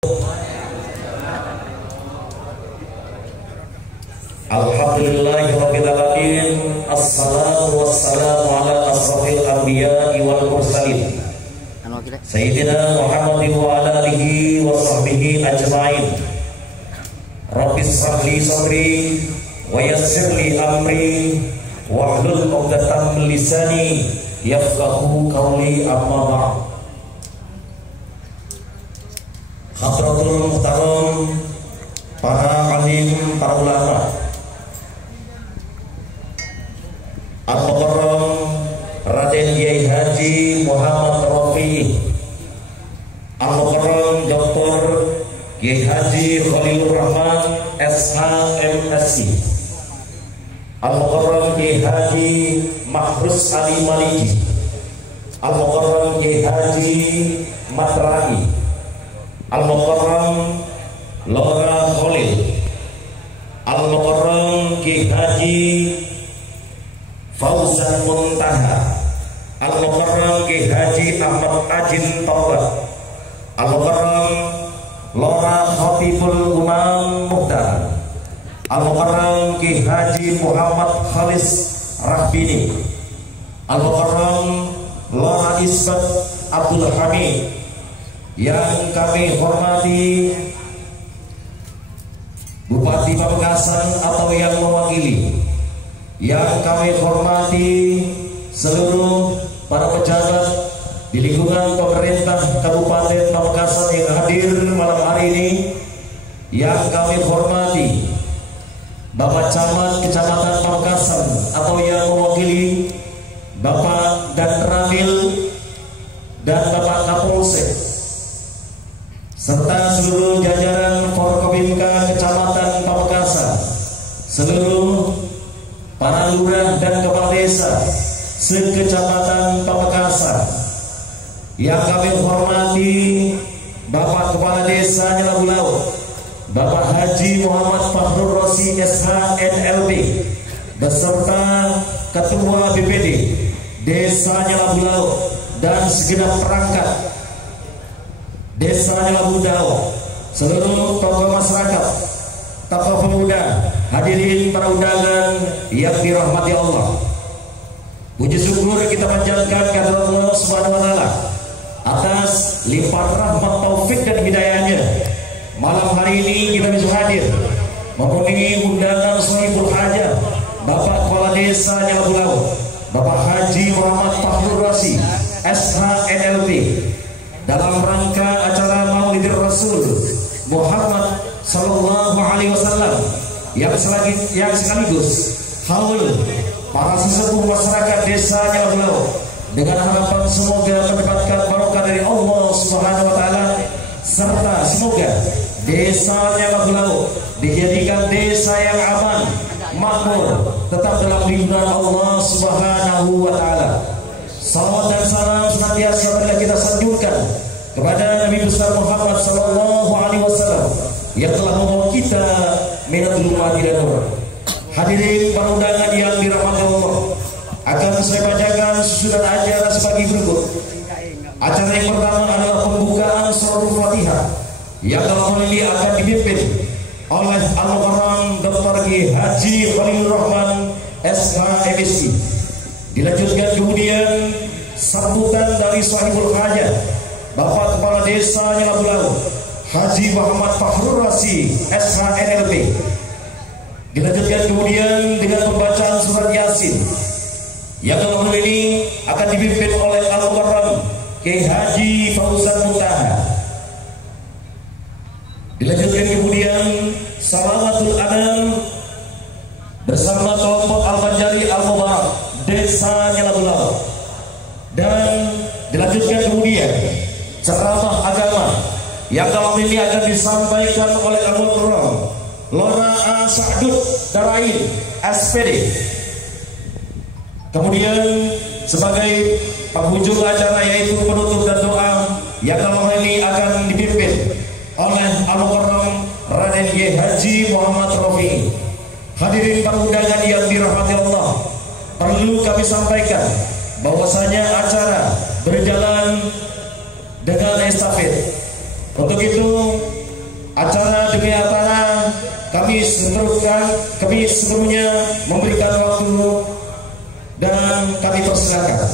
Alhamdulillahirabbil alamin. Assalatu wassalamu ala asrofil anbiya'i wal mursalin Sayyidina Muhammadin wa ala alihi wa sahbihi ajma'in. Rabbi shrah li sadri wa yassir li amri wahlul 'uqdatam min lisani yafqahu qawli, amma ba'd. Hadratul muhtaram, para alim, para ulama, Al-Mukarram Raden Kiai Haji Muhammad Rafi, Al-Mukarram Dr. Kiai Haji Khalilur Rahman SHMSI, Al-Mukarram Kiai Haji Mahrus Ali Maliki, Al-Mukarram Kiai Haji Matrai, Al-Mukarram Lora Khalil, Al-Mukarram Kiai Haji Fauzan Muntaha, Al-Mukarram Kiai Haji Ahmad Ajin Taubat, Al-Mukarram Lora Khatibul Umam Muhtar, Al-Mukarram Kiai Haji Muhammad Khalis Rahbini, Al-Mukarram Lora Isbat Abdul Hamid. Yang kami hormati Bupati Pamekasan atau yang mewakili, yang kami hormati seluruh para pejabat di lingkungan pemerintah Kabupaten Pamekasan yang hadir malam hari ini, yang kami hormati Bapak Camat Kecamatan Pamekasan atau yang mewakili Bapak Dan Ramil dan Bapak Kapolsek, serta seluruh jajaran Forkopimka Kecamatan Pamekasan, seluruh para lurah dan kepala desa sekecamatan Pamekasan, yang kami hormati Bapak Kepala Desa Nyelabu Laut, Bapak Haji Muhammad Fakhrur Rosi SHNLB, beserta Ketua BPD Desa Nyelabu Laut dan segenap perangkat Desa Nyelabu Dawa, seluruh tokoh masyarakat, tokoh pemuda, hadirin para undangan yang dirahmati Allah. Puji syukur kita panjatkan kepada Allah Subhanahu wa taala atas limpahan rahmat, taufik dan hidayahnya. Malam hari ini kita bisa hadir memenuhi undangan Sohibul Hajah Bapak Kepala Desa Nyelabu Laut, Bapak Haji Muhammad Fakhrur Rosi SHNLB, dalam rangka acara Maulidir Rasul Muhammad Sallallahu Alaihi Wasallam yang sekaligus haul para sesepuh masyarakat Desa Nyelabu Laut, dengan harapan semoga mendapatkan barokah dari Allah Subhanahu Wa Taala, serta semoga Desa Nyelabu Laut dijadikan desa yang aman, makmur, tetap dalam lindungan Allah Subhanahu Wa Taala. Salawat dan salam senantiasa kita sanjurkan kepada Nabi besar Muhammad Sallallahu Alaihi Wasallam yang telah membawa kita minatul umati dan nur. Hadirin para undangan yang dirahmati Allah, akan saya bacakan susunan acara sebagai berikut. Acara yang pertama adalah pembukaan suratul Fatihah yang dalam hal ini akan dipimpin oleh Al-Mukarram Dr. Kiai Haji Khalilur Rahman SHMSI. Dilanjutkan kemudian sambutan dari Sahibul Hajah Bapak Kepala Desa Nyelabu Laut Haji Muhammad Fakhrur Rosi SHNLB. Dilanjutkan kemudian dengan pembacaan surat Yasin yang dalam hal ini akan dipimpin oleh Al-Mukarram Kiai Haji Fauzan Muntaha. Dilanjutkan kemudian Salawatul Anam bersama kelompok Al-Banjari Al-Mubarak Desa Nyelabu Laut. Dan dilanjutkan kemudian ceramah agama yang dalam ini akan disampaikan oleh Al-Mukarram Lora A. Sa'dud Darain SPD. Kemudian sebagai penghujung acara yaitu penutup dan doa yang dalam ini akan dipimpin oleh Al-Mukarram Raden Kiai Haji Muhammad Rafi. Hadirin para undangan yang dirahmati Allah, perlu kami sampaikan bahwasanya acara berjalan dengan estafet Untuk itu acara demi acara kami sebelumnya memberikan waktu dan kami persilakan